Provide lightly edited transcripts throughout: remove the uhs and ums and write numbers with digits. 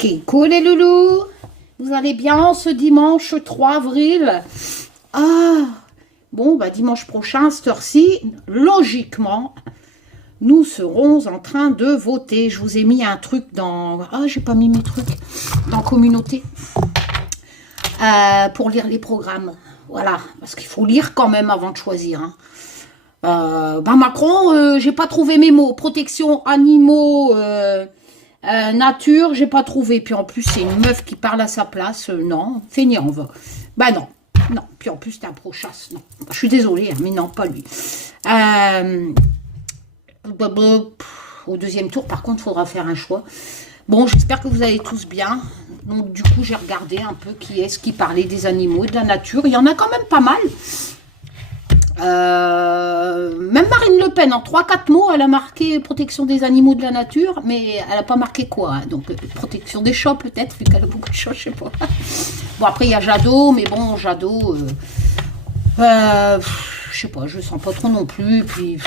Coucou les loulous, vous allez bien ce dimanche 3 avril? Ah, bon, bah dimanche prochain, à cette heure-ci, logiquement, nous serons en train de voter. Je vous ai mis un truc dans... Ah, j'ai pas mis mes trucs dans communauté pour lire les programmes. Voilà, parce qu'il faut lire quand même avant de choisir. Hein. Bah Macron, j'ai pas trouvé mes mots. Protection animaux... nature, j'ai pas trouvé. Puis en plus, c'est une meuf qui parle à sa place. Non, feignant, on va. Bah non, non. Puis en plus, t'es un pro-chasse. Non, je suis désolée, hein, mais non, pas lui. Au deuxième tour, par contre, il faudra faire un choix. Bon, j'espère que vous allez tous bien. Donc, du coup, j'ai regardé un peu qui est-ce qui parlait des animaux et de la nature. Il y en a quand même pas mal. Même Marine Le Pen, en 3-4 mots, elle a marqué protection des animaux de la nature, mais elle n'a pas marqué quoi. Hein. Donc, protection des chats, peut-être, vu qu'elle a beaucoup de chats, je sais pas. Bon, après, il y a Jadot, mais bon, Jadot, je sais pas, je sens pas trop non plus. Puis,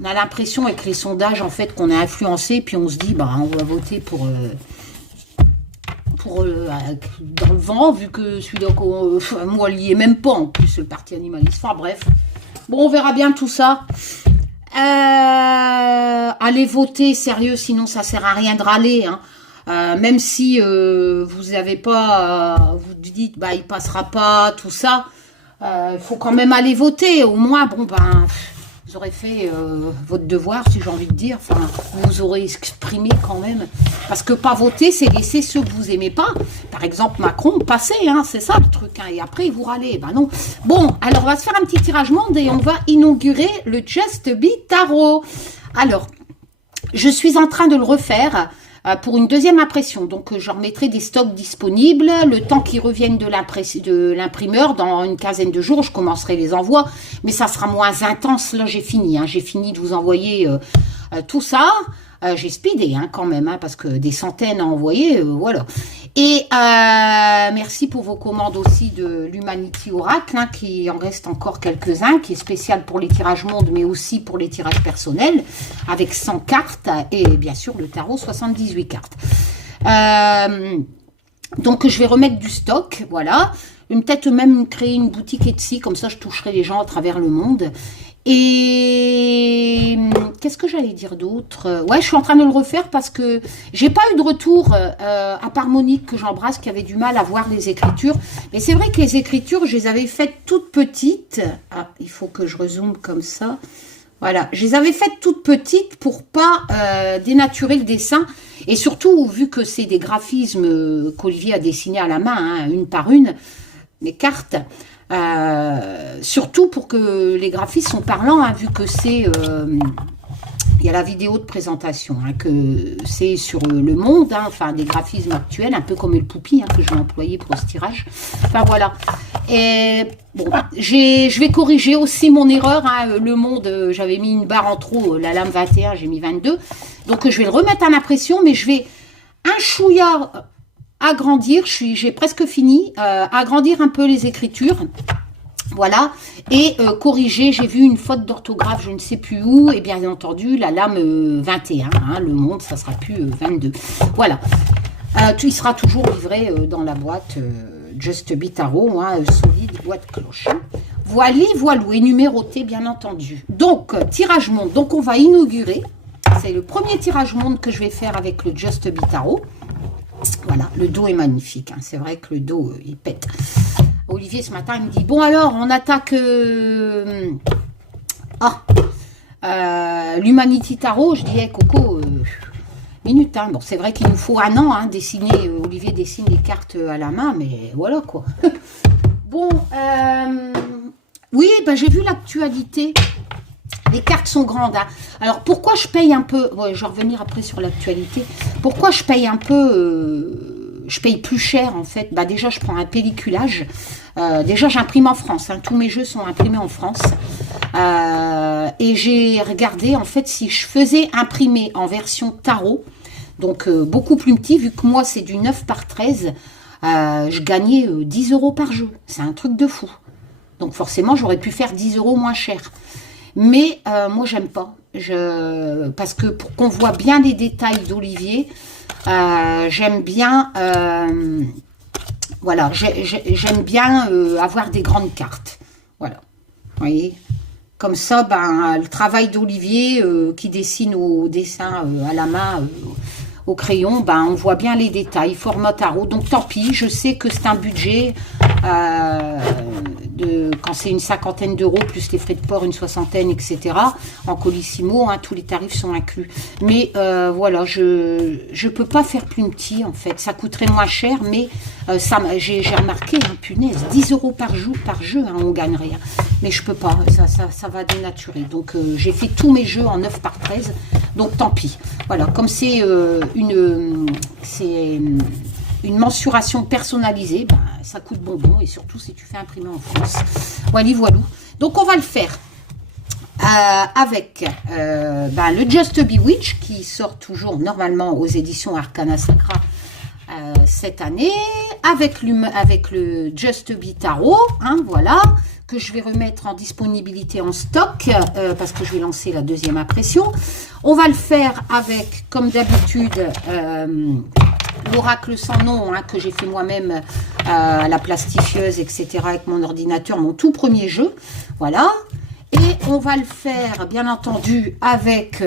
on a l'impression, avec les sondages, en fait, qu'on est influencé, puis on se dit, bah, on va voter pour dans le vent, vu que celui-là, moi, il n'y est même pas, en plus, le parti animaliste. Enfin, bref. Bon, on verra bien tout ça. Allez voter, sérieux, sinon ça sert à rien de râler. Hein. Même si vous n'avez pas, vous dites, bah, il passera pas, tout ça. Il faut quand même aller voter. Au moins, bon, ben... Vous aurez fait votre devoir, si j'ai envie de dire. Enfin, vous aurez exprimé quand même. Parce que pas voter, c'est laisser ceux que vous aimez pas. Par exemple, Macron, passer, hein, c'est ça le truc. Hein, et après, vous râlez. Ben non. Bon, alors on va se faire un petit tirage monde et on va inaugurer le Just Be Tarot. Alors, je suis en train de le refaire pour une deuxième impression. Donc, je remettrai des stocks disponibles. Le temps qu'ils reviennent de l'imprimeur, dans une quinzaine de jours, je commencerai les envois. Mais ça sera moins intense. Là, j'ai fini. Hein. J'ai fini de vous envoyer tout ça. J'ai speedé hein, quand même, hein, parce que des centaines à envoyer, voilà. Et merci pour vos commandes aussi de l'Humanity Oracle, hein, qui en reste encore quelques-uns, qui est spécial pour les tirages monde, mais aussi pour les tirages personnels, avec 100 cartes, et bien sûr le tarot, 78 cartes. Donc je vais remettre du stock, voilà. Peut-être même créer une boutique Etsy, comme ça je toucherai les gens à travers le monde. Et qu'est-ce que j'allais dire d'autre? Ouais, je suis en train de le refaire parce que j'ai pas eu de retour, à part Monique que j'embrasse, qui avait du mal à voir les écritures. Mais c'est vrai que les écritures, je les avais faites toutes petites. Ah, il faut que je rezoome comme ça. Voilà, je les avais faites toutes petites pour pas dénaturer le dessin. Et surtout, vu que c'est des graphismes qu'Olivier a dessinés à la main, hein, une par une, les cartes... surtout pour que les graphismes sont parlants, hein, vu que c'est... il y a la vidéo de présentation, hein, que c'est sur le monde, hein, enfin des graphismes actuels, un peu comme le Poupi, hein, que je vais employer pour ce tirage. Enfin voilà. Et bon, je vais corriger aussi mon erreur. Hein, le monde, j'avais mis une barre en trop, la lame 21, j'ai mis 22. Donc je vais le remettre en impression, mais je vais un chouïa... agrandir, j'ai presque fini, agrandir un peu les écritures, voilà, et corriger, j'ai vu une faute d'orthographe, je ne sais plus où, et bien entendu, la lame 21, hein, le monde, ça sera plus 22, voilà, il sera toujours livré dans la boîte Just Be Tarot, hein, solide, boîte cloche, voilà, voilou, et numéroté, bien entendu. Donc, tirage monde, donc on va inaugurer, c'est le premier tirage monde que je vais faire avec le Just Be Tarot. Voilà, le dos est magnifique. Hein. C'est vrai que le dos, il pète. Olivier, ce matin, il me dit, bon alors, on attaque l'Humanity Tarot. Je dis, hey, Coco, minute. Hein. Bon, c'est vrai qu'il nous faut un an, hein, dessiner. Olivier dessine les cartes à la main, mais voilà quoi. Bon, oui, ben, j'ai vu l'actualité. Les cartes sont grandes. Hein. Alors, pourquoi je paye un peu... Ouais, je vais revenir après sur l'actualité. Pourquoi je paye un peu... je paye plus cher, en fait. Bah, déjà, je prends un pelliculage. Déjà, j'imprime en France. Hein. Tous mes jeux sont imprimés en France. Et j'ai regardé, en fait, si je faisais imprimer en version tarot, donc beaucoup plus petit, vu que moi, c'est du 9 par 13, je gagnais 10 € par jeu. C'est un truc de fou. Donc, forcément, j'aurais pu faire 10 € moins cher. Mais moi, j'aime pas. Parce que pour qu'on voit bien les détails d'Olivier, J'aime bien, voilà, j'aime bien avoir des grandes cartes. Voilà, vous voyez. Comme ça, ben, le travail d'Olivier qui dessine au dessin à la main, au crayon, ben, on voit bien les détails, format tarot. Donc tant pis, je sais que c'est un budget quand c'est une 50aine d'euros, plus les frais de port, une 60aine, etc. En Colissimo, hein, tous les tarifs sont inclus. Mais voilà, je peux pas faire plus petit, en fait. Ça coûterait moins cher, mais j'ai remarqué, hein, punaise, 10 euros par jeu, hein, on gagnerait. Hein. Mais je peux pas, ça va dénaturer. Donc j'ai fait tous mes jeux en 9 par 13, donc tant pis. Voilà, comme c'est une mensuration personnalisée, ben, ça coûte bonbon, et surtout si tu fais imprimer en France. Voilà, voilà. Donc on va le faire avec ben, le Just Bewitch qui sort toujours normalement aux éditions Arcana Sacra cette année, avec le Just Be Tarot, hein, voilà, que je vais remettre en disponibilité en stock parce que je vais lancer la deuxième impression. On va le faire avec, comme d'habitude, l'oracle sans nom, hein, que j'ai fait moi-même à la plastifieuse, etc., avec mon ordinateur, mon tout premier jeu. Voilà. Et on va le faire, bien entendu, avec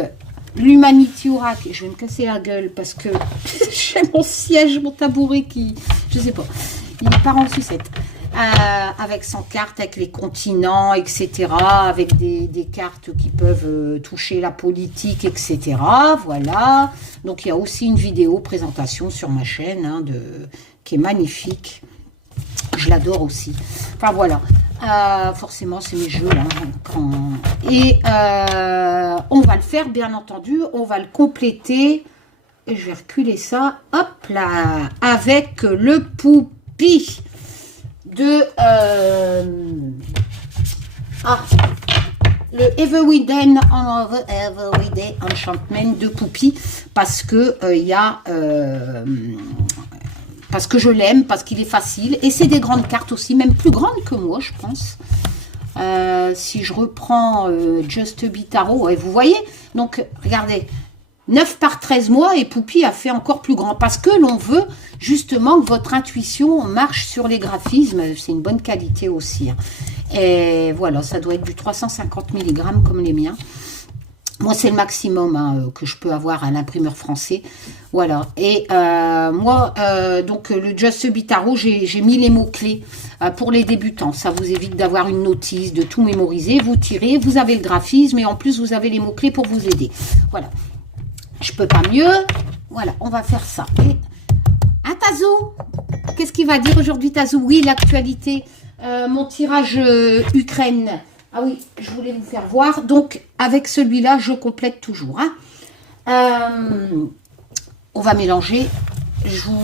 l'Humanity Oracle. Je vais me casser la gueule parce que j'ai mon siège, mon tabouret qui... Je sais pas. Il part en sucette. Avec 100 cartes, avec les continents, etc., avec des cartes qui peuvent toucher la politique, etc. Voilà. Donc, il y a aussi une vidéo présentation sur ma chaîne hein, qui est magnifique. Je l'adore aussi. Enfin, voilà. Forcément, c'est mes jeux. Là, Et on va le faire, bien entendu. On va le compléter. Et je vais reculer ça. Hop là. Avec le Poupie de le Everyday Enchantment de Poupie, parce que parce que je l'aime, parce qu'il est facile, et c'est des grandes cartes aussi, même plus grandes que moi, je pense. Si je reprends Just Be Tarot, ouais, vous voyez, donc regardez, 9 par 13 mois, et Poupie a fait encore plus grand, parce que l'on veut justement que votre intuition marche sur les graphismes, c'est une bonne qualité aussi. Hein. Et voilà, ça doit être du 350 mg comme les miens. Moi, c'est le maximum hein, que je peux avoir à l'imprimeur français. Voilà. Et moi, donc le Just Be Tarot, j'ai mis les mots-clés pour les débutants. Ça vous évite d'avoir une notice, de tout mémoriser. Vous tirez, vous avez le graphisme et en plus, vous avez les mots-clés pour vous aider. Voilà. Je peux pas mieux. Voilà, on va faire ça. Et... Ah, Tazo, qu'est-ce qu'il va dire aujourd'hui, Tazo? Oui, l'actualité. Mon tirage Ukraine. Ah oui, je voulais vous faire voir. Donc, avec celui-là, je complète toujours. Hein. On va mélanger.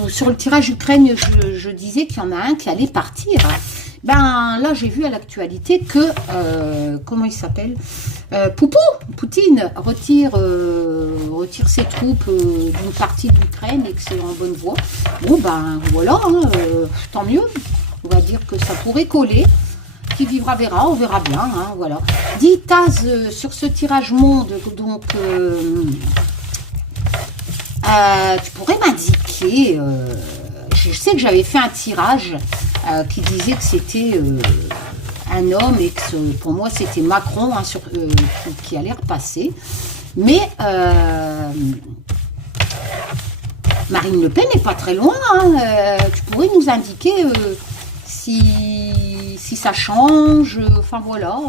Sur le tirage Ukraine, je disais qu'il y en a un qui allait partir. Ben là, j'ai vu à l'actualité que, comment il s'appelle, Poutine retire ses troupes d'une partie de l'Ukraine et que c'est en bonne voie. Bon, ben voilà, hein, tant mieux. On va dire que ça pourrait coller. Qui vivra verra, on verra bien. Hein, voilà. Dis Taz, sur ce tirage monde, donc, tu pourrais m'indiquer. Je sais que j'avais fait un tirage qui disait que c'était un homme et que pour moi c'était Macron hein, qui allait repasser. Mais Marine Le Pen n'est pas très loin. Hein, tu pourrais nous indiquer si ça change. Enfin voilà.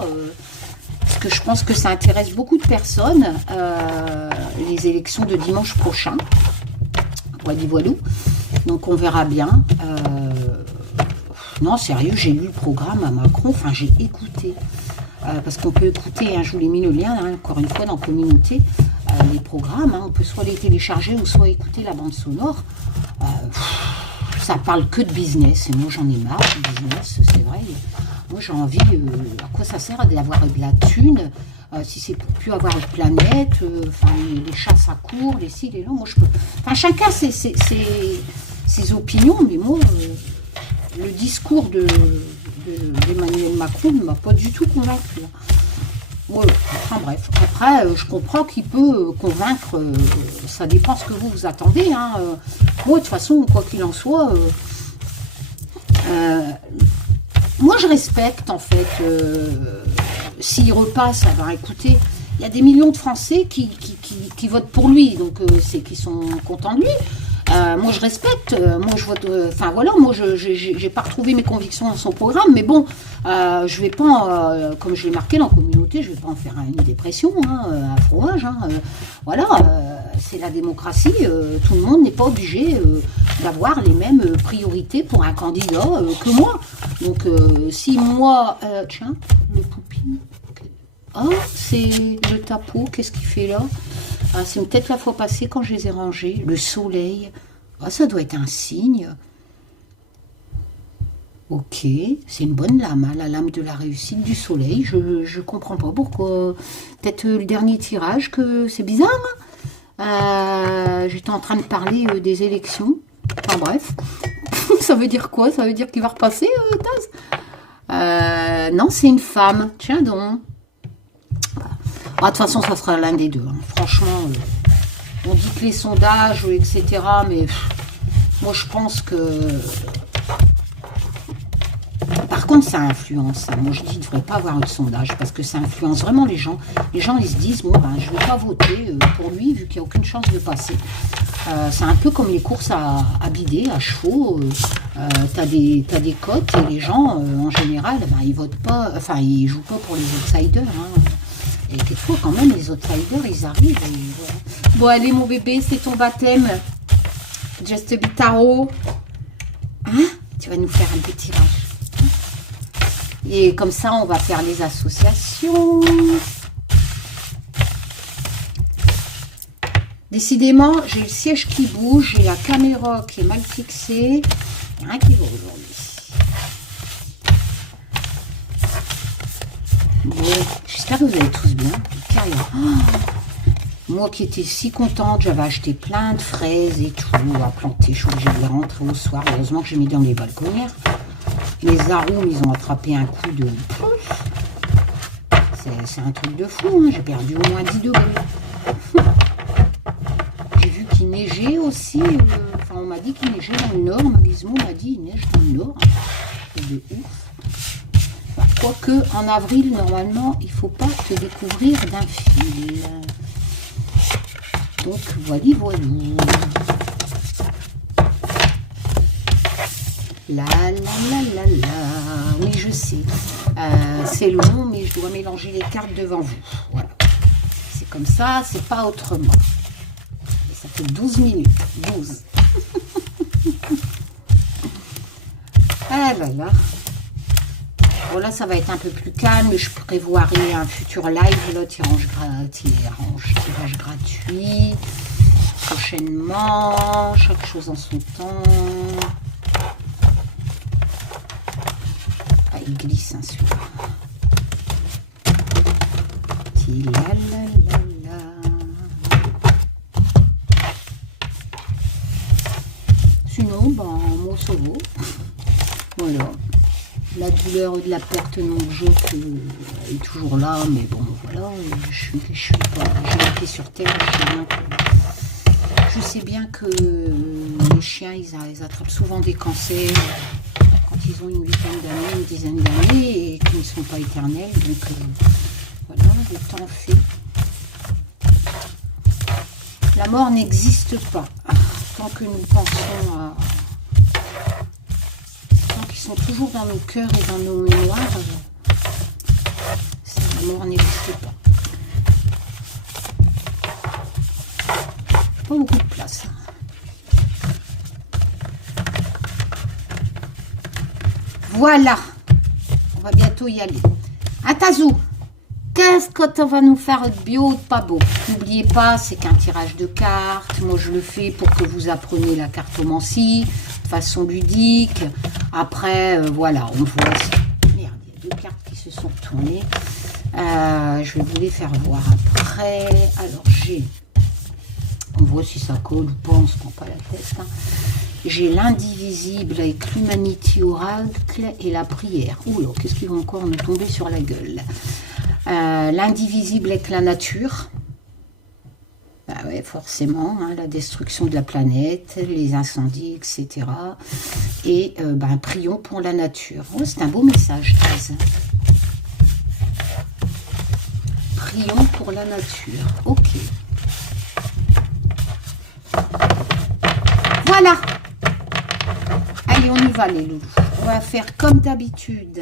Parce que je pense que ça intéresse beaucoup de personnes, les élections de dimanche prochain. Voilà, voilà. Donc on verra bien. Non, sérieux, j'ai lu le programme à Macron, enfin j'ai écouté. Parce qu'on peut écouter, hein, je vous l'ai mis le lien, hein, encore une fois, dans la communauté, les programmes. Hein, on peut soit les télécharger ou soit écouter la bande sonore. Ça parle que de business, et moi j'en ai marre de business, c'est vrai. Moi j'ai envie, à quoi ça sert d'avoir de la thune, si c'est pour plus avoir de planète, enfin les chasses à court, les ci, les là, moi je peux... Enfin chacun ses opinions, mais moi, le discours d'Emmanuel Macron ne m'a pas du tout convaincu. Ouais, enfin bref. Après, je comprends qu'il peut convaincre. Ça dépend ce que vous attendez. Hein. Moi, de toute façon, quoi qu'il en soit, moi, je respecte, en fait. S'il repasse, alors écoutez, il y a des millions de Français qui votent pour lui. Donc, c'est qu'ils sont contents de lui. Moi, je respecte. Moi, je vote. Enfin, voilà, moi, je n'ai pas retrouvé mes convictions dans son programme. Mais bon, je vais pas, comme je l'ai marqué dans la communauté, je vais pas en faire une dépression, hein, à fromage. Hein, voilà, c'est la démocratie. Tout le monde n'est pas obligé d'avoir les mêmes priorités pour un candidat que moi. Donc, si moi... tiens, le poupine... Oh, c'est le tapeau, qu'est-ce qu'il fait là? Ah, c'est peut-être la fois passée quand je les ai rangés. Le soleil. Ah, ça doit être un signe. Ok, c'est une bonne lame, hein, la lame de la réussite du soleil. Je comprends pas pourquoi. Peut-être le dernier tirage, que c'est bizarre. J'étais en train de parler des élections. Enfin bref. Ça veut dire quoi? Ça veut dire qu'il va repasser, Taz? Non, c'est une femme. Tiens donc. De toute façon, ça sera l'un des deux. Hein. Franchement, on dit que les sondages, etc. Mais moi, je pense que... Par contre, ça influence. Moi, je dis qu'il ne devrait pas avoir de sondage parce que ça influence vraiment les gens. Les gens, ils se disent, bon, ben, je ne vais pas voter pour lui vu qu'il n'y a aucune chance de passer. C'est un peu comme les courses à bidet, à chevaux. Tu as des cotes et les gens, en général, ben, ils votent pas, enfin, ils jouent pas pour les outsiders. Hein. Et quelquefois, quand même, les outsiders, ils arrivent. Et voilà. Bon, allez, mon bébé, c'est ton baptême. Just a bit tarot. Hein? Tu vas nous faire un petit tirage. Et comme ça, on va faire les associations. Décidément, j'ai le siège qui bouge, j'ai la caméra qui est mal fixée. Il n'y a rien qui va aujourd'hui. Bon, j'espère que vous allez tous bien. Moi qui étais si contente, j'avais acheté plein de fraises et tout à planter. Je suis obligée de les rentrer au soir. Heureusement que j'ai mis dans les balconnières. Les arômes, ils ont attrapé un coup de... C'est un truc de fou, hein. J'ai perdu au moins 10 degrés. J'ai vu qu'il neigeait aussi. Enfin, on m'a dit qu'il neigeait dans le nord. Ma Gizmo m'a dit qu'il neige dans le nord. C'est de ouf. Quoique, en avril, normalement, il ne faut pas te découvrir d'un fil. Donc, voilà. La. Oui, je sais. C'est long, mais je dois mélanger les cartes devant vous. Voilà. C'est comme ça, c'est pas autrement. Et ça fait 12 minutes. 12. Ah là là. Bon, là, ça va être un peu plus calme. Je prévoirai un futur live. Là, tirage gratuit. Prochainement. Chaque chose en son temps. Il glisse, hein, celui-là. Sinon, ben, moi, ça va. Voilà. La douleur de la perte de mon jeu est toujours là, mais bon, voilà. Je suis pas... J'ai la pied sur terre. Je sais bien que les chiens, ils attrapent souvent des cancers. Ils ont une vingtaine d'années, une dizaine d'années et qu'ils ne sont pas éternels. Donc voilà, le temps fait. La mort n'existe pas. Tant que nous pensons à... Tant qu'ils sont toujours dans nos cœurs et dans nos mémoires, la mort n'existe pas. Pas beaucoup de place. Voilà, on va bientôt y aller. Atazou, qu'est-ce que tu vas nous faire de bio ou de pas beau? N'oubliez pas, c'est qu'un tirage de cartes. Moi, je le fais pour que vous appreniez la cartomancie de façon ludique. Après, voilà, on voit... Merde, il y a deux cartes qui se sont tournées. Je vais vous les faire voir après. Alors, j'ai... On voit si ça colle ou pas, on se prend pas la tête, hein. J'ai l'indivisible avec l'humanity oracle et la prière. Oula, qu'est-ce qu'ils vont encore me tomber sur la gueule? L'indivisible avec la nature. Bah ouais, forcément, hein, la destruction de la planète, les incendies, etc. Et prions pour la nature. Oh, c'est un beau message, Thèse. Prions pour la nature. Ok. Voilà. Allez, on y va, les loulous. On va faire comme d'habitude.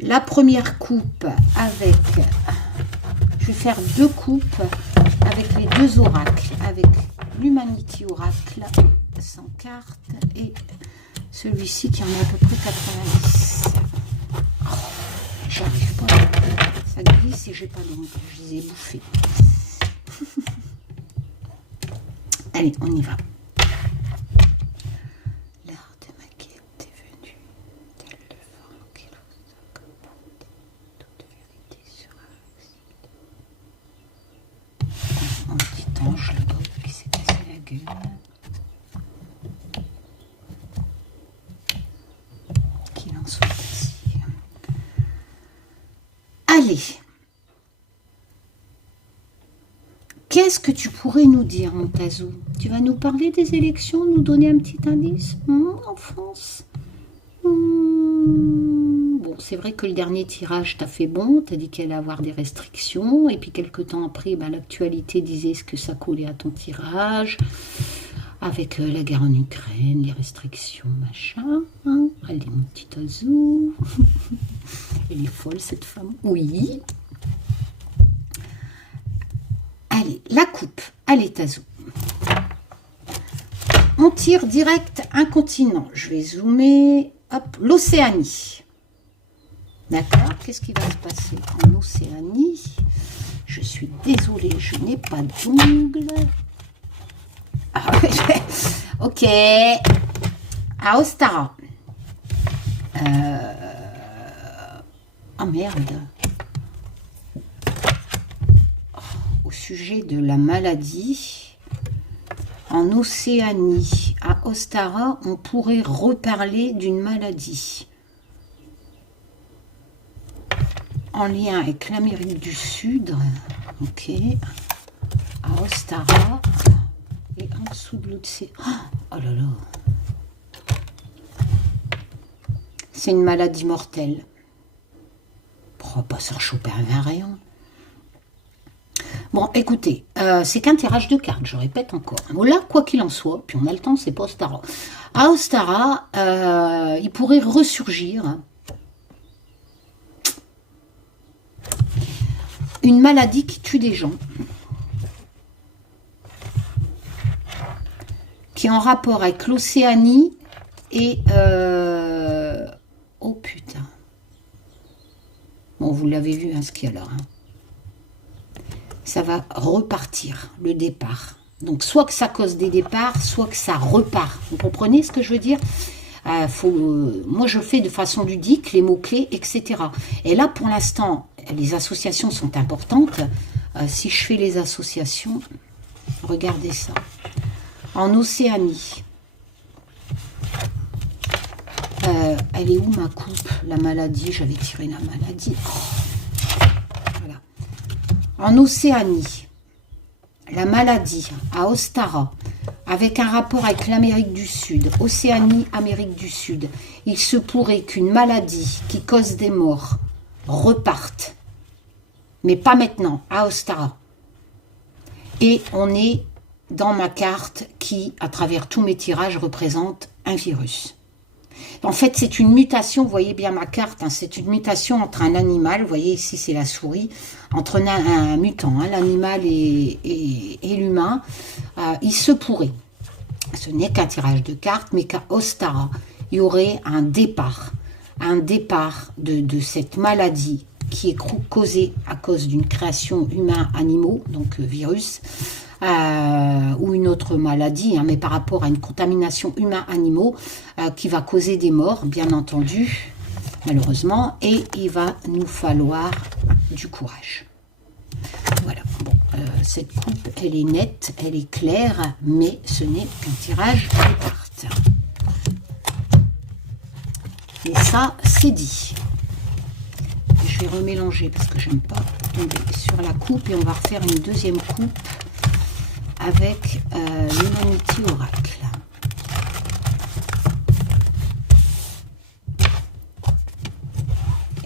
La première coupe avec... Je vais faire 2 coupes avec les 2 oracles. Avec l'Humanity Oracle, 100 cartes. Et celui-ci qui en a à peu près 90. Oh, j'arrive pas. Ça glisse et j'ai pas d'ongles. Je les ai bouffés. Allez, on y va. L'art de ma quête est venu, tel le vent qui ressort comme porte. Toute vérité sera acide. Un petit ange là-bas qui s'est cassé la gueule. Qu'il en soit ainsi. Allez. Qu'est-ce que tu pourrais nous dire, mon Tazou? Tu vas nous parler des élections, nous donner un petit indice en France? Bon, c'est vrai que le dernier tirage t'a fait bon, t'as dit qu'il allait avoir des restrictions, et puis quelques temps après, l'actualité disait ce que ça collait à ton tirage, avec la guerre en Ukraine, les restrictions, machin. Hein. Allez, mon petit Tazou. Elle est folle, cette femme. Oui. Allez, la coupe. Allez, Tazou. On tire direct un continent. Je vais zoomer. Hop, l'Océanie. D'accord. Qu'est-ce qui va se passer en Océanie? Je suis désolée, je n'ai pas d'ongles. Ah, ok. À Ostara. Oh merde. Au sujet de la maladie, en Océanie, à Ostara, on pourrait reparler d'une maladie en lien avec l'Amérique du Sud. Ok. À Ostara et en dessous de l'océan. Oh là là. C'est une maladie mortelle. Pourquoi pas se rechoper un variant? Bon, écoutez, c'est qu'un tirage de cartes, je répète encore. Bon, là, quoi qu'il en soit, puis on a le temps, c'est pas Ostara. À Ostara, il pourrait ressurgir une maladie qui tue des gens, qui est en rapport avec l'Océanie et... Oh putain. Bon, vous l'avez vu, hein, ce qu'il y a là. Hein. Ça va repartir, le départ. Donc, soit que ça cause des départs, soit que ça repart. Vous comprenez ce que je veux dire? Moi, je fais de façon ludique les mots-clés, etc. Et là, pour l'instant, les associations sont importantes. Si je fais les associations, regardez ça. En Océanie, elle est où ma coupe? La maladie, j'avais tiré la maladie. Voilà. En Océanie, la maladie à Ostara, avec un rapport avec l'Amérique du Sud, Océanie, Amérique du Sud, il se pourrait qu'une maladie qui cause des morts reparte, mais pas maintenant, à Ostara. Et on est dans ma carte qui, à travers tous mes tirages, représente un virus. En fait, c'est une mutation, vous voyez bien ma carte, hein, c'est une mutation entre un animal, vous voyez ici c'est la souris, entre un mutant, hein, l'animal et l'humain. Il se pourrait, ce n'est qu'un tirage de cartes, mais qu'à Ostara, il y aurait un départ de cette maladie qui est causée à cause d'une création humain-animaux, donc virus, ou une autre maladie, hein, mais par rapport à une contamination humain-animaux qui va causer des morts, bien entendu, malheureusement, et il va nous falloir du courage. Voilà, bon, cette coupe, elle est nette, elle est claire, mais ce n'est qu'un tirage de cartes. Et ça, c'est dit. je vais remélanger parce que j'aime pas tomber sur la coupe. Et on va refaire une deuxième coupe avec l'Humanity Oracle.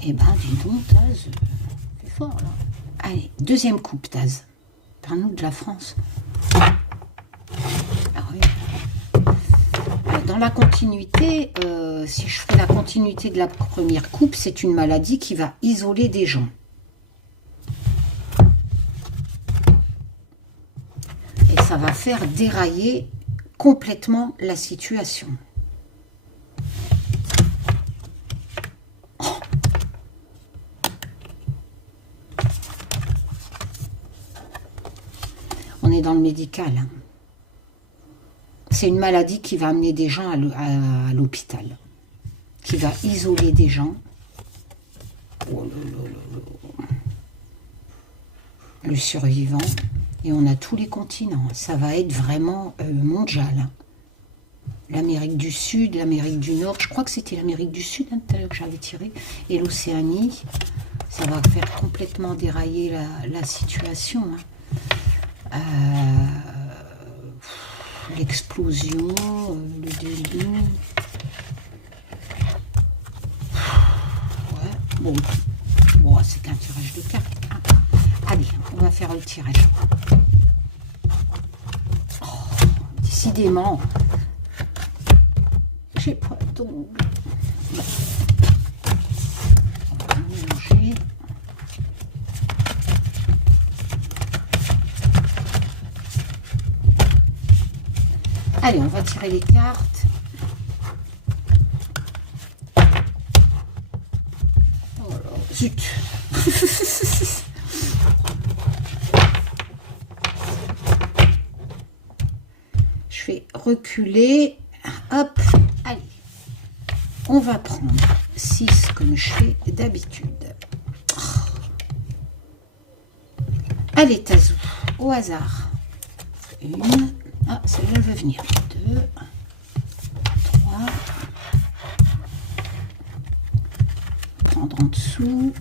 Eh ben, dis donc, Taz, c'est fort, là. Allez, deuxième coupe, Taz. Parle-nous de la France. Ah oui. Dans la continuité, si je fais la continuité de la première coupe, c'est une maladie qui va isoler des gens. Et ça va faire dérailler complètement la situation. Oh. On est dans le médical, hein. C'est une maladie qui va amener des gens à l'hôpital, qui va isoler des gens. Oh là là là là. Le survivant. Et on a tous les continents. Ça va être vraiment mondial. L'Amérique du Sud, l'Amérique du Nord. Je crois que c'était l'Amérique du Sud, hein, tout à l'heure que j'avais tiré. Et l'Océanie. Ça va faire complètement dérailler la situation. Hein. L'explosion, le début. Ouais, bon c'est qu'un tirage de cartes. Hein. Allez, on va faire le tirage. Oh, décidément, j'ai pas d'ongles. On va mélanger. Allez, on va tirer les cartes. Oh là, zut. Je vais reculer. Hop, allez. On va prendre 6 comme je fais d'habitude. Oh. Allez, Tazou, au hasard. Une. Ah, celle-là veut venir. 2, 3. Prendre en dessous.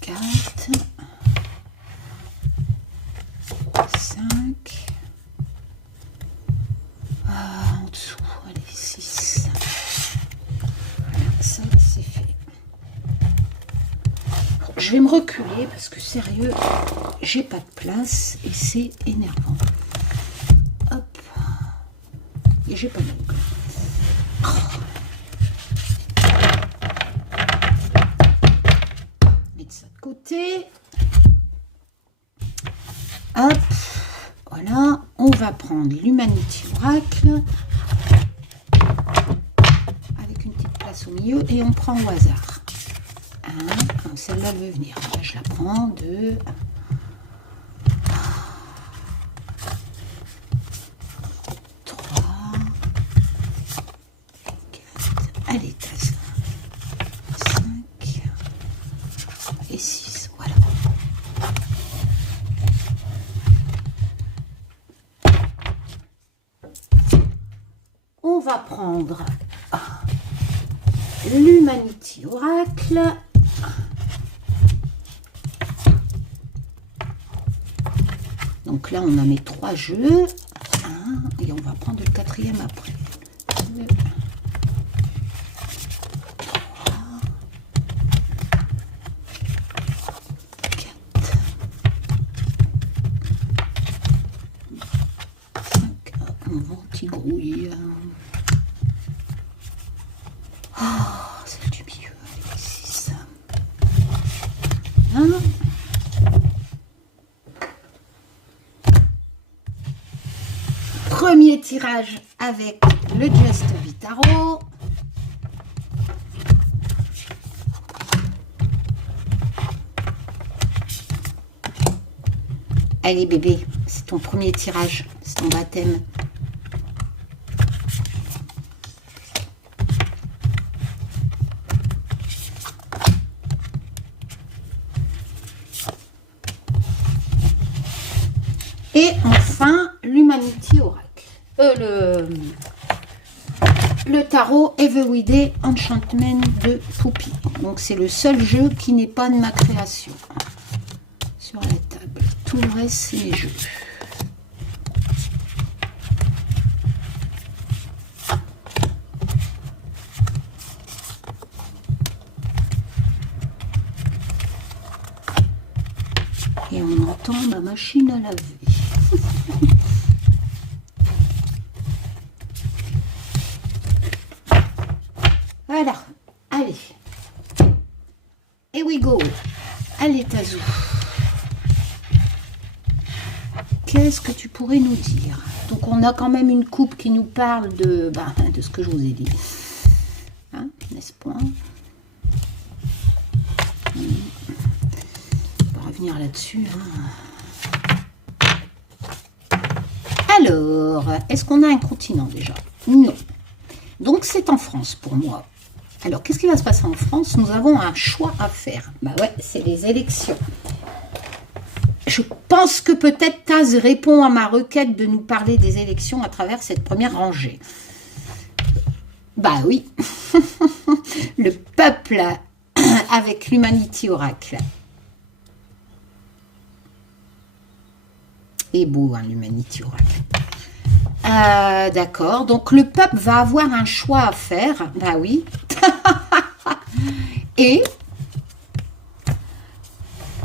4. 5. En dessous, allez, 6. Voilà, ça, c'est fait. Bon, je vais me reculer parce que, sérieux, j'ai pas de place et c'est énervant. Et j'ai pas d'ongles. Mettre ça de côté. Hop. Voilà. On va prendre l'Humanity Oracle. Avec une petite place au milieu. Et on prend au hasard. Celle-là veut venir. Là, je la prends. 2. Allez, 13, 5 et 6, voilà. On va prendre l'Humanity Oracle. Donc là, on a mes 3 jeux. Et on va prendre le 4e après. 2. 5. On va anti-grouille. Celle du milieu. Allez, 6. 1. Premier tirage avec le Just Vitaro. Allez bébé, c'est ton premier tirage, c'est ton baptême. Et enfin, l'Humanity Oracle. le tarot Everyday Enchantment de Poupie. Donc c'est le seul jeu qui n'est pas de ma création. Sur la table. Tout le reste, c'est les jeux. Et on entend ma machine à laver. Voilà, allez. Here we go. Allez, Tazou. Qu'est-ce que tu pourrais nous dire? Donc, on a quand même une coupe qui nous parle de ce que je vous ai dit. Hein, n'est-ce pas? On va revenir là-dessus. Hein. Alors, est-ce qu'on a un continent déjà? Non. Donc, c'est en France pour moi. Alors, qu'est-ce qui va se passer en France? Nous avons un choix à faire. Bah ouais, c'est les élections. Je pense que peut-être Taz répond à ma requête de nous parler des élections à travers cette première rangée. Bah oui. Le peuple avec l'Humanity Oracle. Et beau, hein, l'Humanity Oracle. D'accord, donc le peuple va avoir un choix à faire, bah oui, et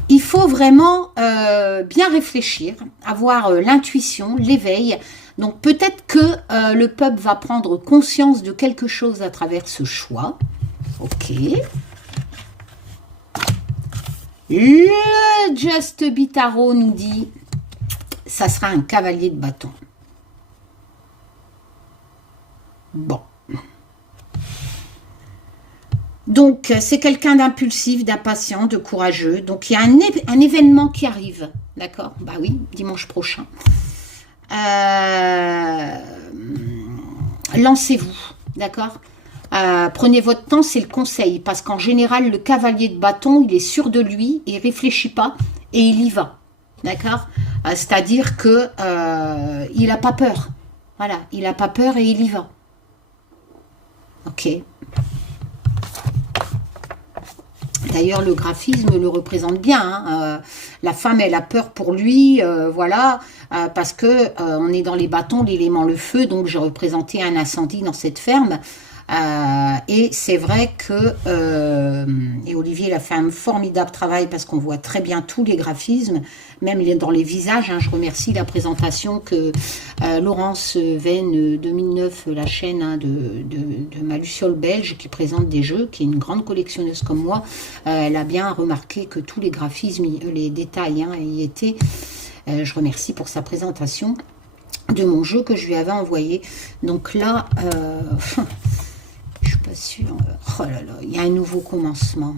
il faut vraiment bien réfléchir, avoir l'intuition, l'éveil, donc peut-être que le peuple va prendre conscience de quelque chose à travers ce choix, ok. Le Just Bitaro nous dit, ça sera un cavalier de bâton. Bon. Donc, c'est quelqu'un d'impulsif, d'impatient, de courageux. Donc, il y a un événement qui arrive. D'accord? Bah oui, dimanche prochain. Lancez-vous. D'accord? Prenez votre temps, c'est le conseil. Parce qu'en général, le cavalier de bâton, il est sûr de lui, il ne réfléchit pas et il y va. D'accord? C'est-à-dire que il n'a pas peur. Voilà, il n'a pas peur et il y va. Ok. D'ailleurs, le graphisme le représente bien. Hein. La femme, elle a peur pour lui, voilà, parce que on est dans les bâtons, l'élément le feu, donc j'ai représenté un incendie dans cette ferme. Et c'est vrai que et Olivier il a fait un formidable travail parce qu'on voit très bien tous les graphismes, même dans les visages. Hein, je remercie la présentation que Laurence Venn 2009, la chaîne hein, de ma Luciole belge qui présente des jeux, qui est une grande collectionneuse comme moi. Elle a bien remarqué que tous les graphismes, les détails hein, y étaient. Je remercie pour sa présentation de mon jeu que je lui avais envoyé. Donc là, je suis pas sûre. Oh là là, il y a un nouveau commencement.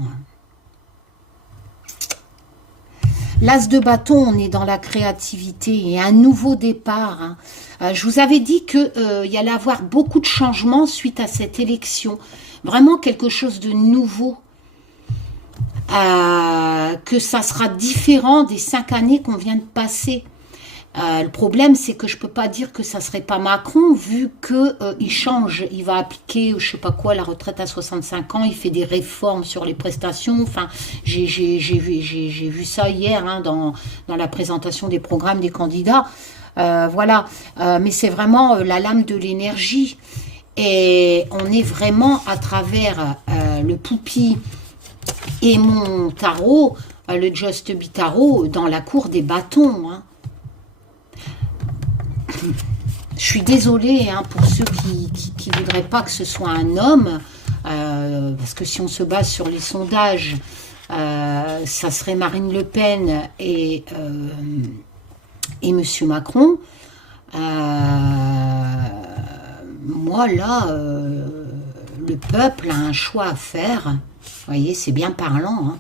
L'as de bâton, on est dans la créativité et un nouveau départ. Hein. Je vous avais dit qu'il y allait avoir beaucoup de changements suite à cette élection. Vraiment quelque chose de nouveau. Que ça sera différent des 5 années qu'on vient de passer. Le problème, c'est que je ne peux pas dire que ça ne serait pas Macron, vu qu'il change, il va appliquer, je ne sais pas quoi, la retraite à 65 ans, il fait des réformes sur les prestations. Enfin, j'ai vu ça hier hein, dans la présentation des programmes des candidats. Voilà, mais c'est vraiment la lame de l'énergie. Et on est vraiment à travers le Poupie et mon tarot, le Just Bitaro, dans la cour des bâtons. Hein. Je suis désolée hein, pour ceux qui ne voudraient pas que ce soit un homme, parce que si on se base sur les sondages, ça serait Marine Le Pen et Monsieur Macron. Moi, là, le peuple a un choix à faire. Vous voyez, c'est bien parlant. Hein,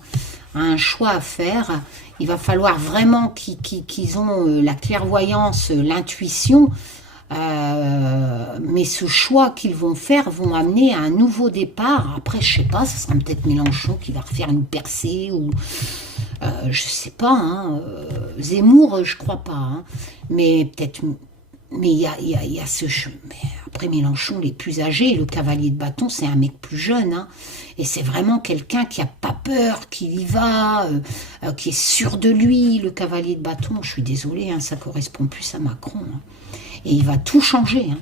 a un choix à faire. Il va falloir vraiment qu'ils ont la clairvoyance, l'intuition. Mais ce choix qu'ils vont faire vont amener à un nouveau départ. Après, je sais pas, ça sera peut-être Mélenchon qui va refaire une percée ou je sais pas. Hein, Zemmour, je crois pas. Hein, mais peut-être Mais il y a ce... Mais après Mélenchon, les plus âgés, le cavalier de bâton, c'est un mec plus jeune. Hein, et c'est vraiment quelqu'un qui a pas peur, qui y va, qui est sûr de lui. Le cavalier de bâton, je suis désolée, hein, ça correspond plus à Macron. Hein. Et il va tout changer. Hein.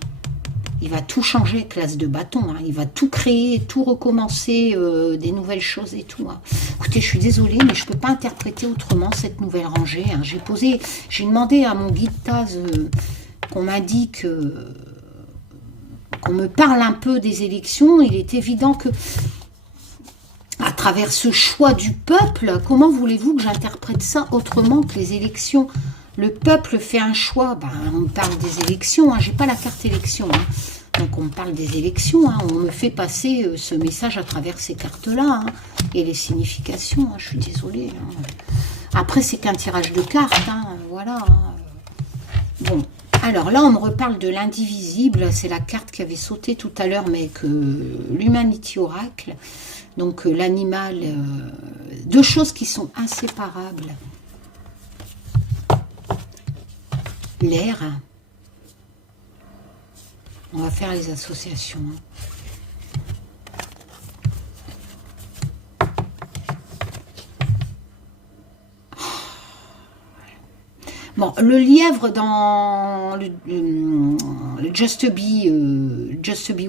Il va tout changer, classe de bâton. Hein. Il va tout créer, tout recommencer, des nouvelles choses et tout. Hein. Écoutez, je suis désolée, mais je ne peux pas interpréter autrement cette nouvelle rangée. Hein. J'ai demandé à mon guide Taz... qu'on m'a dit qu'on me parle un peu des élections. Il est évident que à travers ce choix du peuple, comment voulez-vous que j'interprète ça autrement que les élections? Le peuple fait un choix, ben, on me parle des élections, hein, j'ai pas la carte élection, hein, donc on me parle des élections, hein, on me fait passer ce message à travers ces cartes-là, hein, et les significations, hein, je suis désolée. Hein. Après, c'est qu'un tirage de cartes, hein, voilà. Hein. Bon. Alors là, on me reparle de l'indivisible. C'est la carte qui avait sauté tout à l'heure, mais que l'Humanity Oracle. Donc l'animal, deux choses qui sont inséparables. L'air. On va faire les associations. Bon, le lièvre dans le Just Be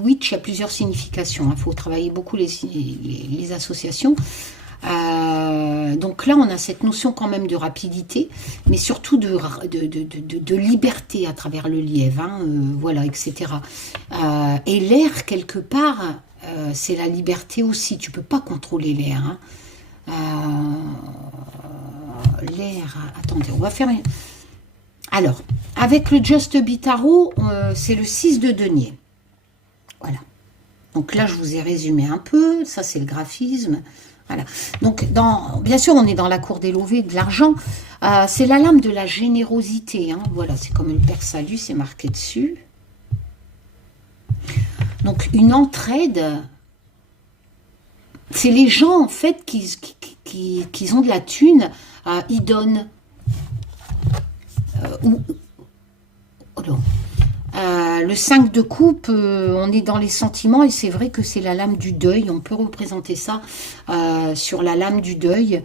Witch, il y a plusieurs significations. Il faut travailler beaucoup les associations. Donc là, on a cette notion quand même de rapidité, mais surtout de liberté à travers le lièvre, hein, voilà, etc. Et l'air, quelque part, c'est la liberté aussi. Tu ne peux pas contrôler l'air. Hein. L'air, attendez, on va faire... Alors, avec le Just Be Tarot, c'est le 6 de denier. Voilà. Donc là, je vous ai résumé un peu. Ça, c'est le graphisme. Voilà. Donc, bien sûr, on est dans la cour des lovés de l'argent. C'est la lame de la générosité. Hein. Voilà, c'est comme le Père Salut, c'est marqué dessus. Donc, une entraide. C'est les gens, en fait, qui ont de la thune. Ils donnent. Le 5 de coupe, on est dans les sentiments et c'est vrai que c'est la lame du deuil. On peut représenter ça sur la lame du deuil.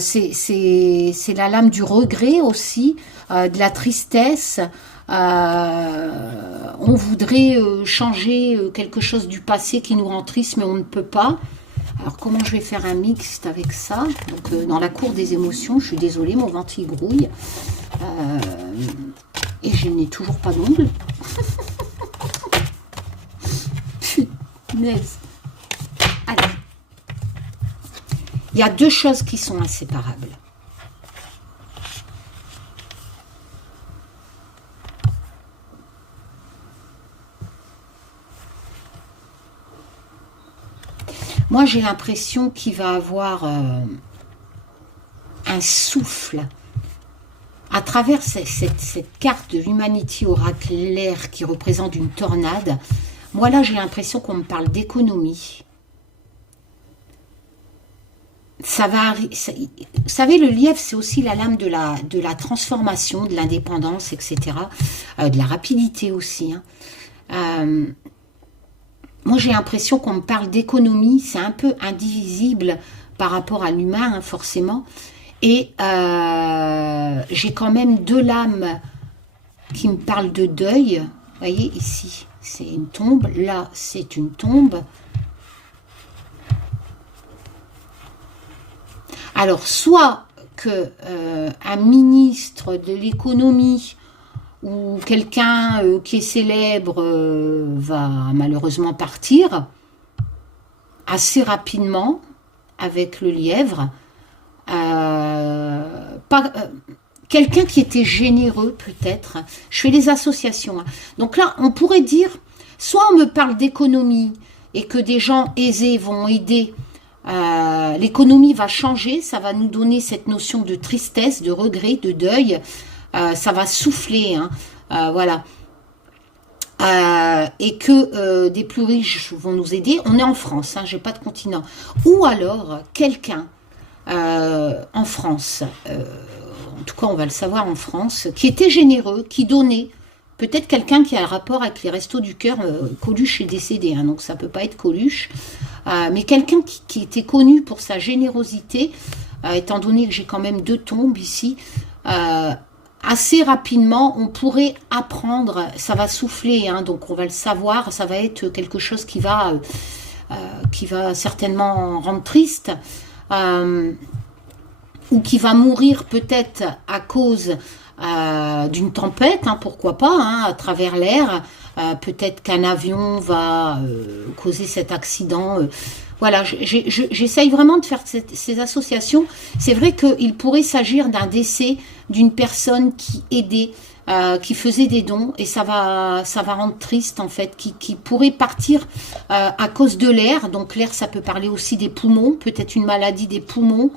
C'est la lame du regret aussi, de la tristesse. On voudrait changer quelque chose du passé qui nous rend triste, mais on ne peut pas. Alors, comment je vais faire un mixte avec ça? Donc, dans la cour des émotions, je suis désolée, mon ventre il grouille. Et je n'ai toujours pas d'ongles. Punaise. Alors, il y a deux choses qui sont inséparables. Moi, j'ai l'impression qu'il va avoir un souffle à travers cette carte de l'Humanity Oraculaire qui représente une tornade. Moi, là, j'ai l'impression qu'on me parle d'économie. Ça va, vous savez, le lièvre, c'est aussi la lame de la transformation, de l'indépendance, etc. De la rapidité aussi. Hein. Moi, j'ai l'impression qu'on me parle d'économie. C'est un peu indivisible par rapport à l'humain, hein, forcément. Et j'ai quand même deux lames qui me parlent de deuil. Vous voyez, ici, c'est une tombe. Là, c'est une tombe. Alors, soit que un ministre de l'économie ou quelqu'un qui est célèbre va malheureusement partir assez rapidement avec le lièvre. Quelqu'un qui était généreux peut-être. Je fais les associations. Hein. Donc là, on pourrait dire, soit on me parle d'économie et que des gens aisés vont aider. L'économie va changer, ça va nous donner cette notion de tristesse, de regret, de deuil. Ça va souffler, hein, voilà. Et que des plus riches vont nous aider. On est en France, hein, j'ai pas de continent. Ou alors, quelqu'un en France, en tout cas on va le savoir en France, qui était généreux, qui donnait Peut-être quelqu'un qui a un rapport avec les restos du cœur. Coluche est décédé, hein, donc ça peut pas être Coluche. Mais quelqu'un qui était connu pour sa générosité, étant donné que j'ai quand même 2 tombes ici, assez rapidement, on pourrait apprendre, ça va souffler, hein, donc on va le savoir, ça va être quelque chose qui va certainement rendre triste, ou qui va mourir peut-être à cause d'une tempête, hein, pourquoi pas, hein, à travers l'air, peut-être qu'un avion va causer cet accident. Voilà, j'essaye vraiment de faire ces associations. C'est vrai qu'il pourrait s'agir d'un décès d'une personne qui aidait, qui faisait des dons, et ça va rendre triste en fait, qui pourrait partir à cause de l'air. Donc l'air, ça peut parler aussi des poumons, peut-être une maladie des poumons.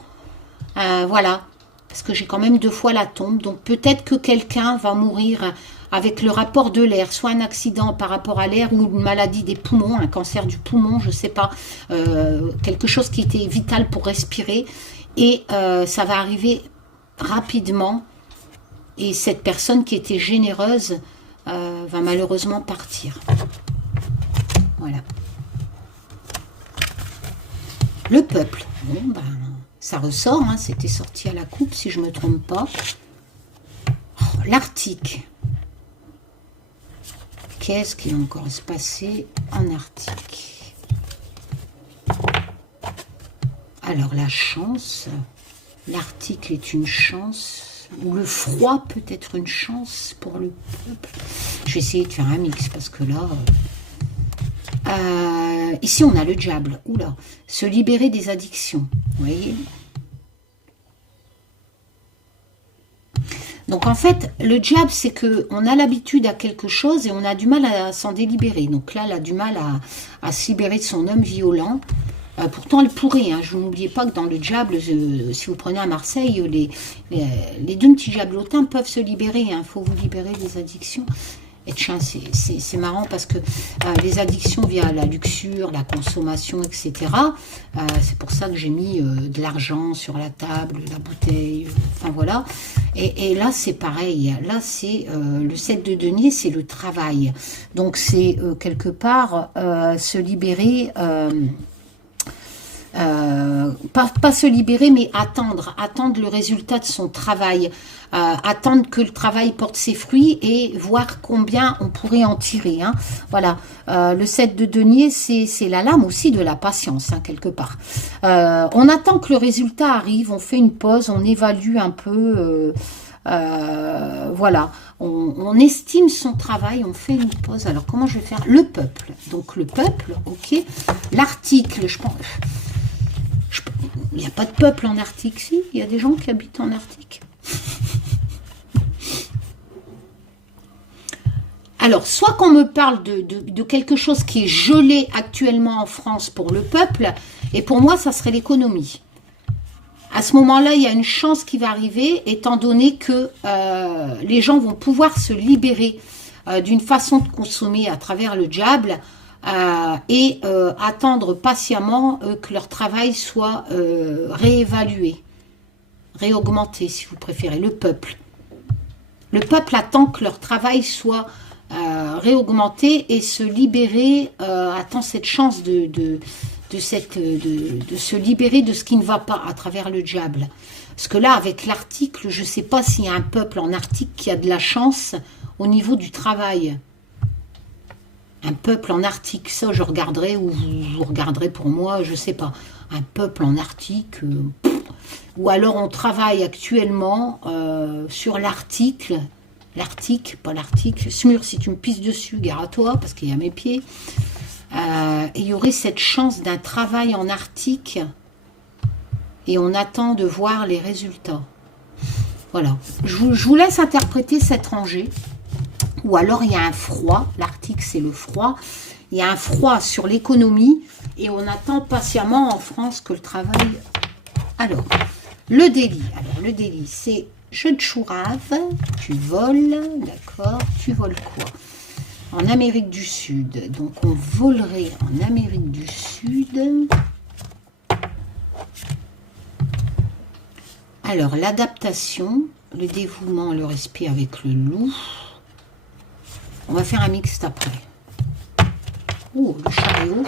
Voilà, parce que j'ai quand même 2 fois la tombe, donc peut-être que quelqu'un va mourir avec le rapport de l'air, soit un accident par rapport à l'air ou une maladie des poumons, un cancer du poumon, je ne sais pas, quelque chose qui était vital pour respirer, et ça va arriver rapidement, et cette personne qui était généreuse va malheureusement partir. Voilà. Le peuple, bon ben, ça ressort, hein, c'était sorti à la coupe si je ne me trompe pas. Oh, l'Arctique. Qu'est-ce qui va encore se passer en Arctique? Alors la chance, l'Arctique est une chance, ou le froid peut être une chance pour le peuple. Je vais essayer de faire un mix parce que là... ici on a le diable, oula, se libérer des addictions, vous voyez. Donc en fait, le diable, c'est qu'on a l'habitude à quelque chose et on a du mal à s'en délibérer. Donc là, elle a du mal à se libérer de son homme violent. Pourtant, elle pourrait. Hein. Je n'oubliez pas que dans le diable, si vous prenez à Marseille, les 2 petits diablotins peuvent se libérer. Il faut vous libérer des addictions. Et tiens, c'est marrant parce que les addictions via la luxure, la consommation, etc. C'est pour ça que j'ai mis de l'argent sur la table, la bouteille, enfin voilà. Et là, c'est pareil. Là, c'est le 7 de denier, c'est le travail. Donc, c'est quelque part se libérer... pas se libérer, mais attendre le résultat de son travail, attendre que le travail porte ses fruits et voir combien on pourrait en tirer. Hein. Voilà, le 7 de denier, c'est la lame aussi de la patience, hein, quelque part. On attend que le résultat arrive, on fait une pause, on évalue un peu... voilà, on estime son travail, on fait une pause. Alors, comment je vais faire? Le peuple. Donc, le peuple, ok. L'article, je pense... Il n'y a pas de peuple en Arctique, si. Il y a des gens qui habitent en Arctique. Alors, soit qu'on me parle de quelque chose qui est gelé actuellement en France pour le peuple, et pour moi, ça serait l'économie. À ce moment-là, il y a une chance qui va arriver, étant donné que les gens vont pouvoir se libérer d'une façon de consommer à travers le diable, et attendre patiemment que leur travail soit réévalué, réaugmenté si vous préférez, le peuple. Le peuple attend que leur travail soit réaugmenté et se libérer, attend cette chance de se libérer de ce qui ne va pas à travers le diable. Parce que là, avec l'article, je ne sais pas s'il y a un peuple en Arctique qui a de la chance au niveau du travail. Un peuple en Arctique, ça je regarderai, ou vous regarderez pour moi, je ne sais pas. Un peuple en Arctique, ou alors on travaille actuellement sur l'article, pas l'article, Smur, si tu me pisses dessus, gare à toi, parce qu'il y a mes pieds. Il y aurait cette chance d'un travail en Arctique, et on attend de voir les résultats. Voilà, je vous laisse interpréter cette rangée. Ou alors il y a un froid, l'Arctique c'est le froid, il y a un froid sur l'économie et on attend patiemment en France que le travail... Alors, le délit. Alors, le délit, c'est jeu de chourave, tu voles, d'accord, tu voles quoi? En Amérique du Sud, donc on volerait en Amérique du Sud. Alors, l'adaptation, le dévouement, le respect avec le loup. On va faire un mixte après. Oh, le chariot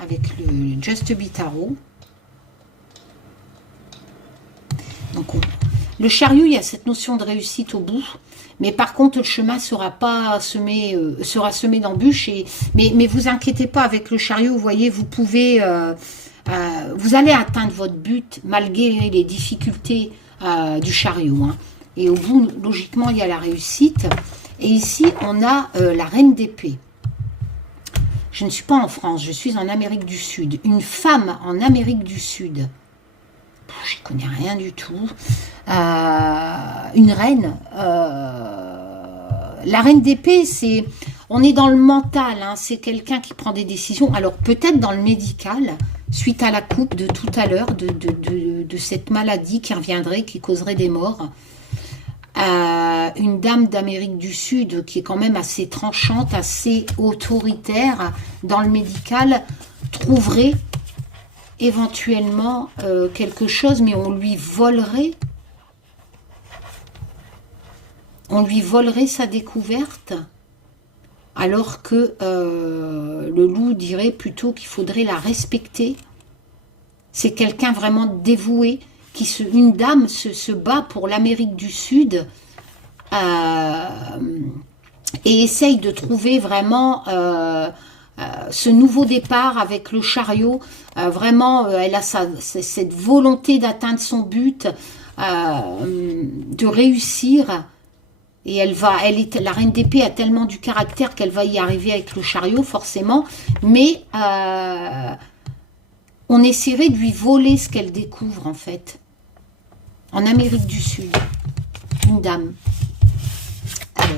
avec le Just Be Tarot. Donc, le chariot, il y a cette notion de réussite au bout. Mais par contre, le chemin sera semé d'embûches. Mais vous inquiétez pas, avec le chariot, vous voyez, vous pouvez... vous allez atteindre votre but malgré les difficultés du chariot. Hein. Et au bout, logiquement, il y a la réussite. Et ici, on a la reine d'épée. Je ne suis pas en France, je suis en Amérique du Sud. Une femme en Amérique du Sud. Je ne connais rien du tout. Une reine. La reine d'épée, c'est... On est dans le mental. Hein, c'est quelqu'un qui prend des décisions. Alors, peut-être dans le médical, suite à la coupe de tout à l'heure, de cette maladie qui reviendrait, qui causerait des morts. Une dame d'Amérique du Sud qui est quand même assez tranchante, assez autoritaire dans le médical, trouverait éventuellement quelque chose, mais on lui volerait sa découverte, alors que le loup dirait plutôt qu'il faudrait la respecter. C'est quelqu'un vraiment dévoué, une dame se bat pour l'Amérique du Sud et essaye de trouver vraiment ce nouveau départ avec le chariot. Vraiment, elle a cette volonté d'atteindre son but, de réussir. Et la reine d'épée a tellement du caractère qu'elle va y arriver avec le chariot, forcément. Mais on essaierait de lui voler ce qu'elle découvre, en fait. En Amérique du Sud. Une dame. Alors.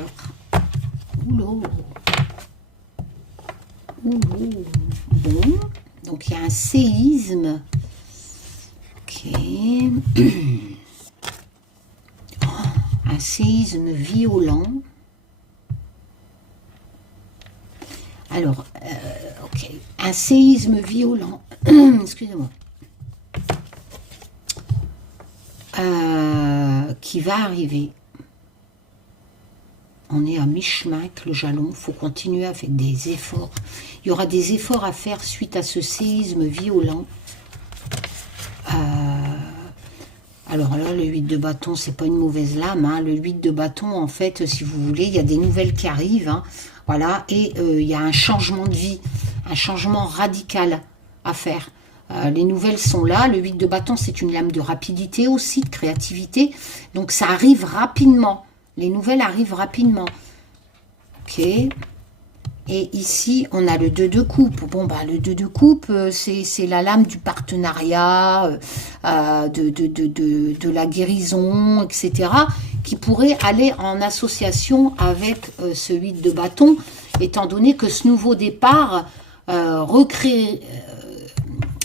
Oulô. Oulô. Bon. Donc, il y a un séisme. Ok. Un séisme violent. Alors, ok. Un séisme violent. Excusez-moi. Qui va arriver. On est à mi-chemin avec le jalon. Il faut continuer avec des efforts. Il y aura des efforts à faire suite à ce séisme violent. Alors là, le 8 de bâton, c'est pas une mauvaise lame. Hein. Le 8 de bâton, en fait, si vous voulez, il y a des nouvelles qui arrivent. Hein. Voilà, et il y a un changement de vie, un changement radical à faire. Les nouvelles sont là. Le 8 de bâton, c'est une lame de rapidité aussi, de créativité. Donc, ça arrive rapidement. Les nouvelles arrivent rapidement. Ok. Et ici, on a le 2 de coupe. Bon, bah, le 2 de coupe, c'est la lame du partenariat, de la guérison, etc., qui pourrait aller en association avec ce 8 de bâton, étant donné que ce nouveau départ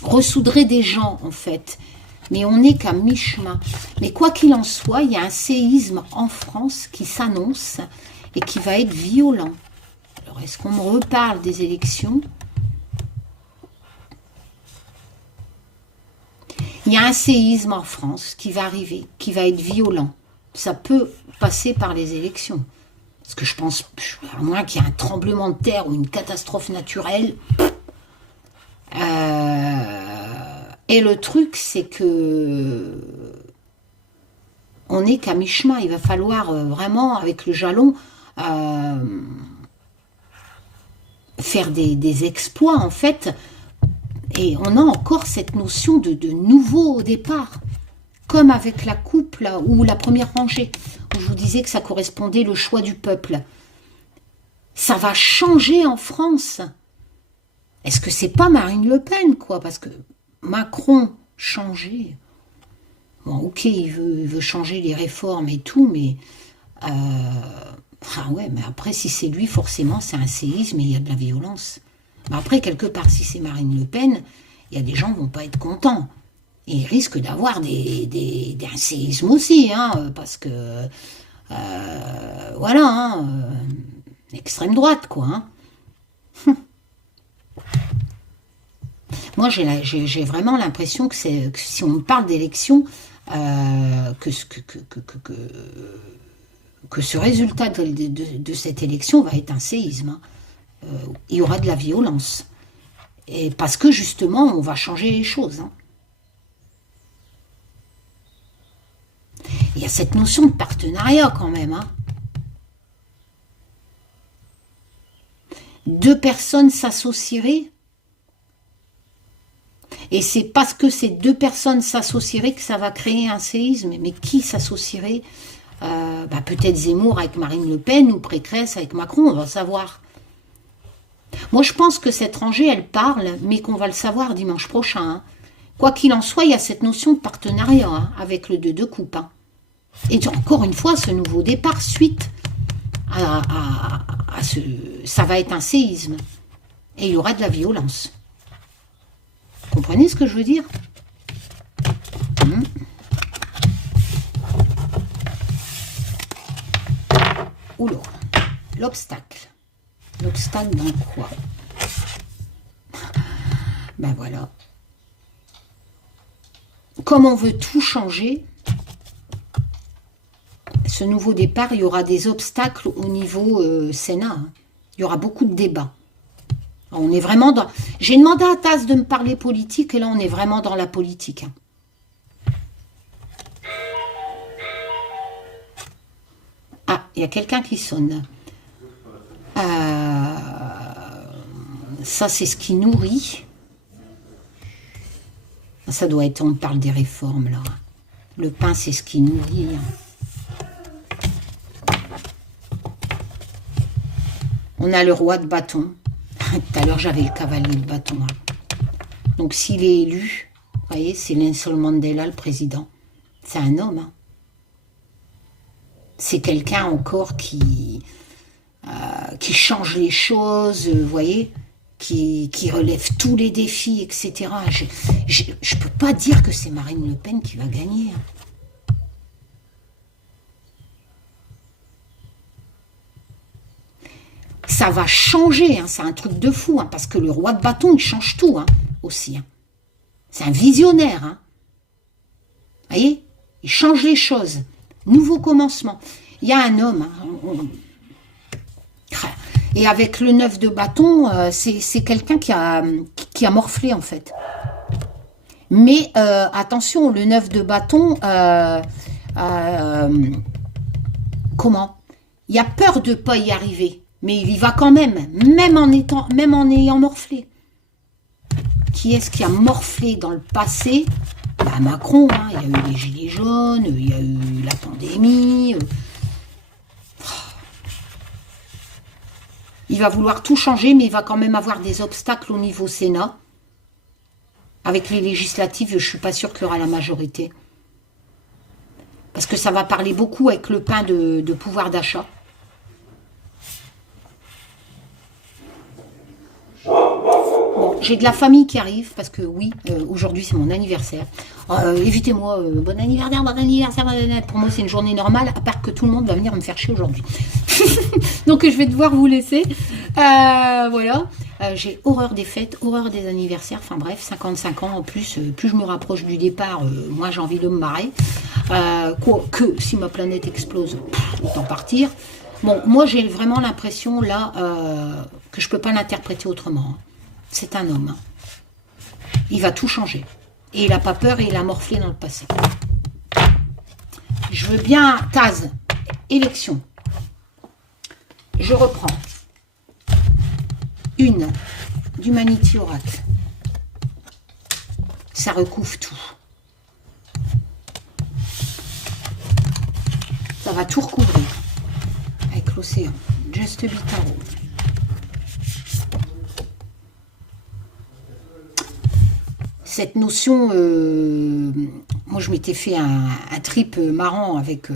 ressoudrait des gens, en fait. Mais on n'est qu'à mi-chemin. Mais quoi qu'il en soit, il y a un séisme en France qui s'annonce et qui va être violent. Alors, est-ce qu'on me reparle des élections? Il y a un séisme en France qui va arriver, qui va être violent. Ça peut passer par les élections. Parce que je pense, à moins qu'il y ait un tremblement de terre ou une catastrophe naturelle. Et le truc, c'est que on n'est qu'à mi-chemin. Il va falloir vraiment, avec le jalon, faire des exploits, en fait. Et on a encore cette notion de nouveau départ. Comme avec la coupe, là, ou la première rangée, où je vous disais que ça correspondait au choix du peuple. Ça va changer en France. Est-ce que c'est pas Marine Le Pen, quoi? Parce que Macron, changer... Bon, ok, il veut changer les réformes et tout, mais... Enfin, ouais, mais après, si c'est lui, forcément, c'est un séisme et il y a de la violence. Mais après, quelque part, si c'est Marine Le Pen, il y a des gens qui vont pas être contents. Et il risque d'avoir un séisme aussi, hein, parce que... voilà, hein, extrême droite, quoi. Hein. Moi, j'ai vraiment l'impression que si on me parle d'élections, que ce résultat de cette élection va être un séisme. Hein. Il y aura de la violence. Et parce que justement, on va changer les choses. Hein. Il y a cette notion de partenariat quand même. Hein. Deux personnes s'associeraient. Et c'est parce que ces deux personnes s'associeraient que ça va créer un séisme. Mais qui s'associerait peut-être Zemmour avec Marine Le Pen ou Pécresse avec Macron, on va savoir. Moi, je pense que cette rangée, elle parle, mais qu'on va le savoir dimanche prochain. Hein. Quoi qu'il en soit, il y a cette notion de partenariat hein, avec le 2 de coupe. Hein. Et encore une fois, ce nouveau départ, suite à ce... Ça va être un séisme. Et il y aura de la violence. Vous comprenez ce que je veux dire? Oula, l'obstacle. L'obstacle dans quoi? Ben voilà. Comme on veut tout changer, ce nouveau départ, il y aura des obstacles au niveau Sénat. Hein. Il y aura beaucoup de débats. On est vraiment dans... J'ai demandé à Taz de me parler politique et là, on est vraiment dans la politique. Hein. Ah, il y a quelqu'un qui sonne. Ça, c'est ce qui nourrit. Ça doit être... On parle des réformes, là. Le pain, c'est ce qui nourrit. On a le roi de bâton. Tout à l'heure, j'avais le cavalier de bâton. Hein. Donc, s'il est élu, vous voyez, c'est Nelson Mandela, le président. C'est un homme. Hein. C'est quelqu'un encore qui change les choses, vous voyez, qui relève tous les défis, etc. Je ne peux pas dire que c'est Marine Le Pen qui va gagner. Hein. Ça va changer, hein, c'est un truc de fou, hein, parce que le roi de bâton, il change tout hein, aussi. Hein. C'est un visionnaire. Hein. Vous voyez, il change les choses. Nouveau commencement. Il y a un homme, hein, et avec le 9 de bâton, c'est quelqu'un qui a morflé en fait. Mais attention, le 9 de bâton, comment? Il a peur de ne pas y arriver. Mais il y va quand même en ayant morflé. Qui est-ce qui a morflé dans le passé? Bah, Macron, hein, il y a eu les gilets jaunes, il y a eu la pandémie. Il va vouloir tout changer, mais il va quand même avoir des obstacles au niveau Sénat. Avec les législatives, je ne suis pas sûre qu'il y aura la majorité. Parce que ça va parler beaucoup avec le pain de pouvoir d'achat. Bon, j'ai de la famille qui arrive, parce que oui, aujourd'hui c'est mon anniversaire. Évitez-moi, bon anniversaire, bon anniversaire. Pour moi c'est une journée normale, à part que tout le monde va venir me faire chier aujourd'hui. Donc je vais devoir vous laisser. Voilà, j'ai horreur des fêtes, horreur des anniversaires, enfin bref, 55 ans en plus, plus je me rapproche du départ, moi j'ai envie de me marrer. Que si ma planète explose, autant partir. Bon, moi j'ai vraiment l'impression là que je ne peux pas l'interpréter autrement. C'est un homme. Hein. Il va tout changer. Et il n'a pas peur et il a morflé dans le passé. Je veux bien, Taz, élection. Je reprends. Une d'Humanity Oracle. Ça recouvre tout. Ça va tout recouvrir. Avec l'océan. Just a bit tarot. Cette notion, moi je m'étais fait un trip marrant avec,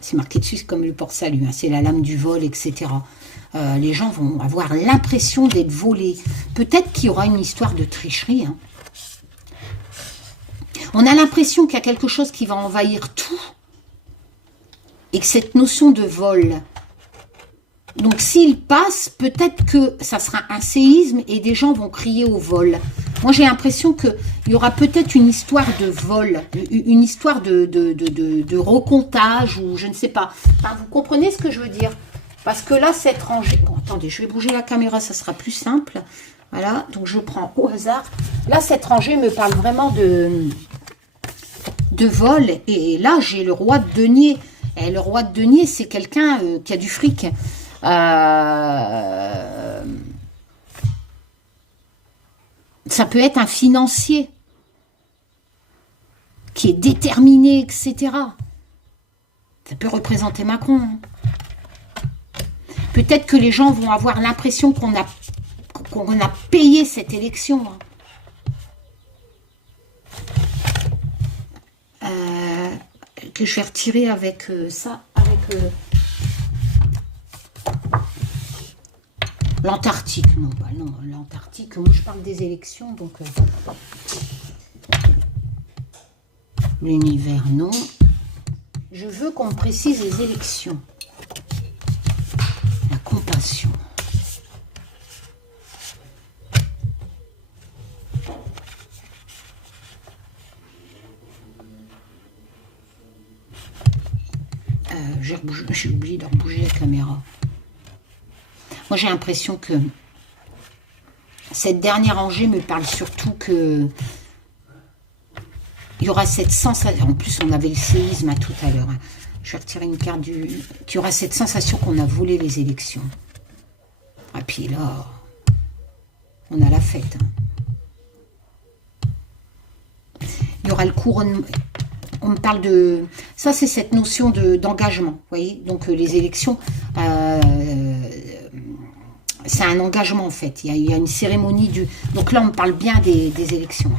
c'est marqué dessus comme le porte-salut, hein, c'est la lame du vol, etc. Les gens vont avoir l'impression d'être volés. Peut-être qu'il y aura une histoire de tricherie. Hein. On a l'impression qu'il y a quelque chose qui va envahir tout. Et que cette notion de vol, donc s'il passe, peut-être que ça sera un séisme et des gens vont crier au vol. Moi, j'ai l'impression qu'il y aura peut-être une histoire de vol, une histoire de recomptage, ou je ne sais pas. Enfin, vous comprenez ce que je veux dire? Parce que là, cette rangée... Bon, attendez, je vais bouger la caméra, ça sera plus simple. Voilà, donc je prends au hasard. Là, cette rangée me parle vraiment de vol. Et là, j'ai le roi de denier. Et le roi de denier, c'est quelqu'un qui a du fric. Ça peut être un financier qui est déterminé, etc. Ça peut représenter Macron. Hein. Peut-être que les gens vont avoir l'impression qu'on a payé cette élection. Que je vais retirer avec ça, avec l'Antarctique. Non, bah non, l'Antarctique, moi je parle des élections, donc l'univers, non. Je veux qu'on me précise les élections. La compassion. J'ai oublié de rebouger la caméra. Moi, j'ai l'impression que cette dernière rangée me parle surtout que il y aura cette sensation. En plus, on avait le séisme à tout à l'heure. Hein. Je vais retirer une carte du... Qu'il y aura cette sensation qu'on a volé les élections. Et puis là, on a la fête. Hein. Il y aura le couronnement. On me parle de... Ça, c'est cette notion d'engagement. Vous voyez? Donc, les élections, c'est un engagement, en fait. Il y a une cérémonie du... Donc là, on me parle bien des élections.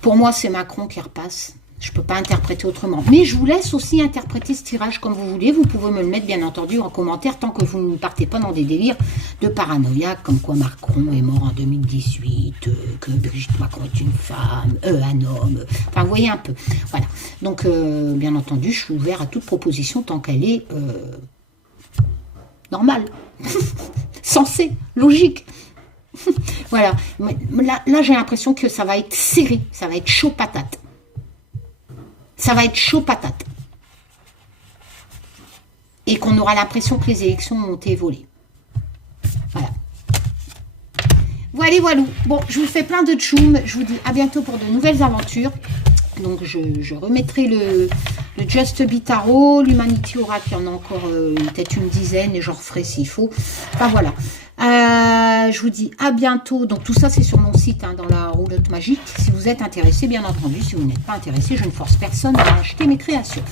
Pour moi, c'est Macron qui repasse. Je ne peux pas interpréter autrement. Mais je vous laisse aussi interpréter ce tirage comme vous voulez. Vous pouvez me le mettre, bien entendu, en commentaire, tant que vous ne partez pas dans des délires de paranoïaque, comme quoi Macron est mort en 2018, que Brigitte Macron est une femme, un homme. Enfin, vous voyez un peu. Voilà. Donc, bien entendu, je suis ouvert à toute proposition tant qu'elle est normale, sensée, logique. Voilà. Là j'ai l'impression que ça va être serré, ça va être chaud patate. Ça va être chaud patate. Et qu'on aura l'impression que les élections ont été volées. Voilà. Voilà. Bon, je vous fais plein de tchoum. Je vous dis à bientôt pour de nouvelles aventures. Donc, je remettrai le Just Be Tarot, l'Humanity Oracle, il y en a encore peut-être une dizaine, et j'en referai s'il faut. Enfin, voilà. Je vous dis à bientôt. Donc, tout ça, c'est sur mon site, hein, dans la roulotte magique. Si vous êtes intéressé, bien entendu. Si vous n'êtes pas intéressé, je ne force personne à acheter mes créations.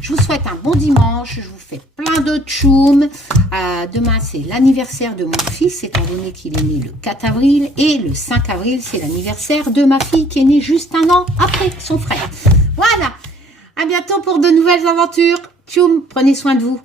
Je vous souhaite un bon dimanche. Je vous fais plein de tchoum. Demain, c'est l'anniversaire de mon fils, étant donné qu'il est né le 4 avril. Et le 5 avril, c'est l'anniversaire de ma fille qui est née juste un an après son frère. Voilà. À bientôt pour de nouvelles aventures. Tchoum, prenez soin de vous.